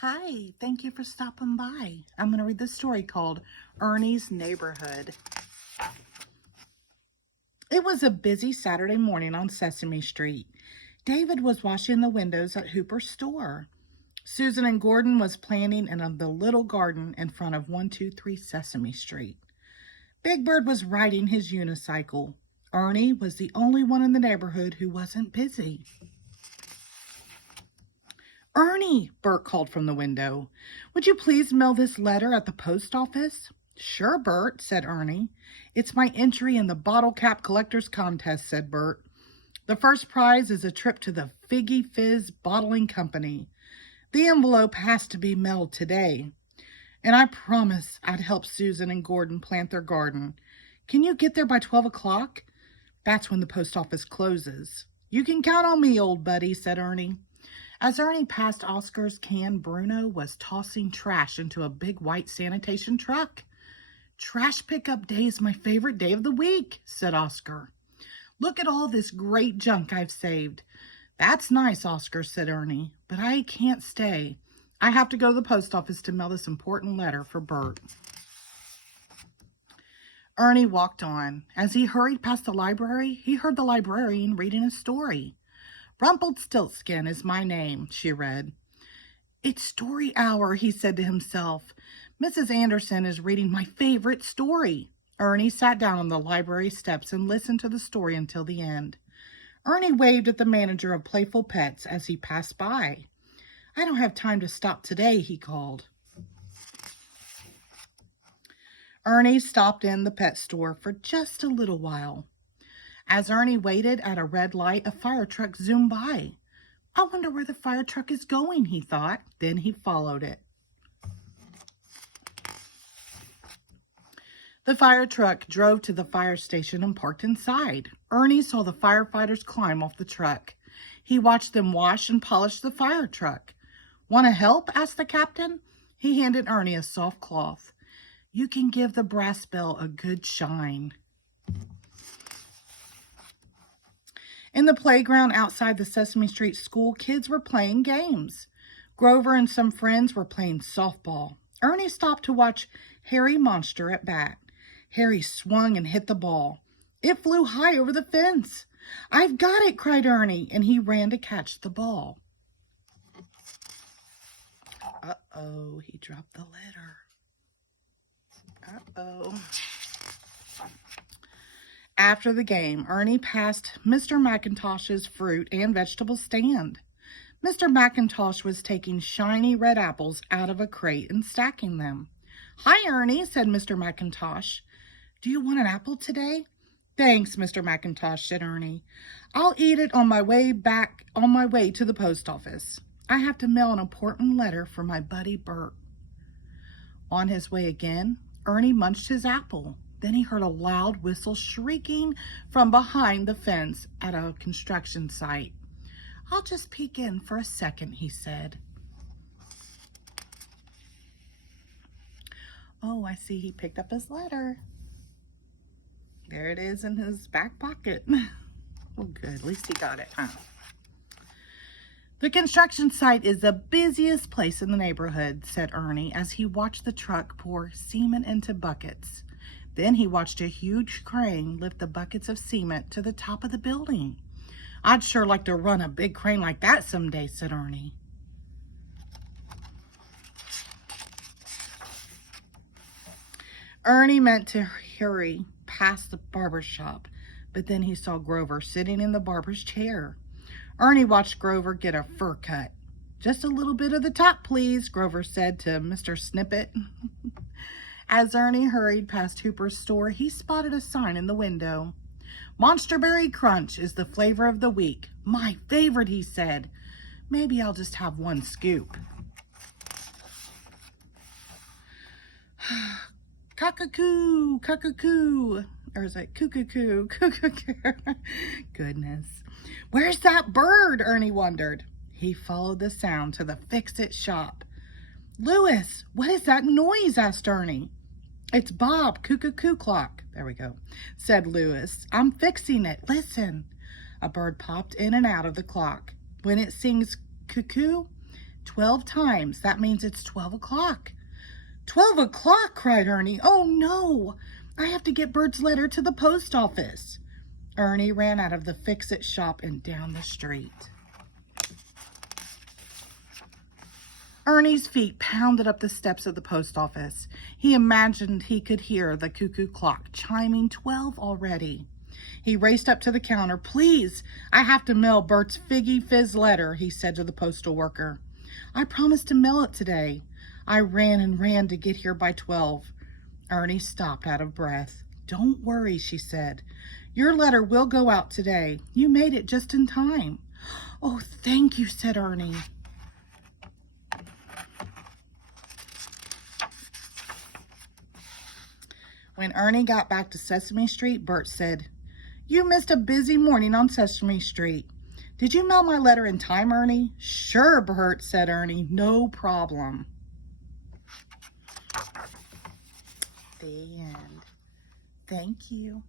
Hi, thank you for stopping by. I'm going to read this story called Ernie's Neighborhood. It was a busy Saturday morning on Sesame Street. David was washing the windows at Hooper's store. Susan and Gordon was planting in the little garden in front of 123 Sesame Street. Big Bird was riding his unicycle. Ernie was the only one in the neighborhood who wasn't busy. Ernie, Bert called from the window. Would you please mail this letter at the post office? Sure, Bert, said Ernie. It's my entry in the Bottle Cap Collectors Contest, said Bert. The first prize is a trip to the Figgy Fizz Bottling Company. The envelope has to be mailed today. And I promise I'd help Susan and Gordon plant their garden. Can you get there by 12 o'clock? That's when the post office closes. You can count on me, old buddy, said Ernie. As Ernie passed Oscar's can, Bruno was tossing trash into a big white sanitation truck. Trash pickup day is my favorite day of the week, said Oscar. Look at all this great junk I've saved. That's nice, Oscar, said Ernie, but I can't stay. I have to go to the post office to mail this important letter for Bert. Ernie walked on. As he hurried past the library, he heard the librarian reading a story. Rumpelstiltskin is my name, she read. It's story hour, he said to himself. Mrs. Anderson is reading my favorite story. Ernie sat down on the library steps and listened to the story until the end. Ernie waved at the manager of Playful Pets as he passed by. I don't have time to stop today, he called. Ernie stopped in the pet store for just a little while. As Ernie waited at a red light, a fire truck zoomed by. I wonder where the fire truck is going, he thought. Then he followed it. The fire truck drove to the fire station and parked inside. Ernie saw the firefighters climb off the truck. He watched them wash and polish the fire truck. Want to help? Asked the captain. He handed Ernie a soft cloth. You can give the brass bell a good shine. In the playground outside the Sesame Street school, kids were playing games. Grover and some friends were playing softball. Ernie stopped to watch Harry Monster at bat. Harry swung and hit the ball. It flew high over the fence. I've got it, cried Ernie, and he ran to catch the ball. Uh-oh, he dropped the letter. Uh-oh. After the game, Ernie passed Mr. McIntosh's fruit and vegetable stand. Mr. McIntosh was taking shiny red apples out of a crate and stacking them. Hi, Ernie, said Mr. McIntosh. Do you want an apple today? Thanks, Mr. McIntosh, said Ernie. I'll eat it on my way to the post office. I have to mail an important letter for my buddy Bert. On his way again, Ernie munched his apple. Then he heard a loud whistle shrieking from behind the fence at a construction site. I'll just peek in for a second, he said. Oh, I see he picked up his letter. There it is in his back pocket. Well, good. At least he got it, huh? The construction site is the busiest place in the neighborhood, said Ernie as he watched the truck pour cement into buckets. Then he watched a huge crane lift the buckets of cement to the top of the building. I'd sure like to run a big crane like that someday, said Ernie. Ernie meant to hurry past the barber shop, but then he saw Grover sitting in the barber's chair. Ernie watched Grover get a fur cut. Just a little bit of the top, please, Grover said to Mr. Snippet. As Ernie hurried past Hooper's store, he spotted a sign in the window. Monsterberry Crunch is the flavor of the week. My favorite, he said. Maybe I'll just have one scoop. Cockacoo, cockacoo. Or is it coo-coo-coo, coo-coo-coo? Goodness. Where's that bird? Ernie wondered. He followed the sound to the fix-it shop. Louis, what is that noise? Asked Ernie. It's Bob, coo-coo-coo clock. There we go, said Louis. I'm fixing it. Listen. A bird popped in and out of the clock. When it sings cuckoo, 12 times. That means it's 12 o'clock. 12 o'clock, cried Ernie. Oh, no. I have to get Bert's letter to the post office. Ernie ran out of the fix-it shop and down the street. Ernie's feet pounded up the steps of the post office. He imagined he could hear the cuckoo clock chiming 12 already. He raced up to the counter. Please, I have to mail Bert's Figgy Fizz letter, he said to the postal worker. I promised to mail it today. I ran and ran to get here by 12. Ernie stopped out of breath. Don't worry, she said. Your letter will go out today. You made it just in time. Oh, thank you, said Ernie. When Ernie got back to Sesame Street, Bert said, You missed a busy morning on Sesame Street. Did you mail my letter in time, Ernie? Sure, Bert, said Ernie. No problem. The end. Thank you.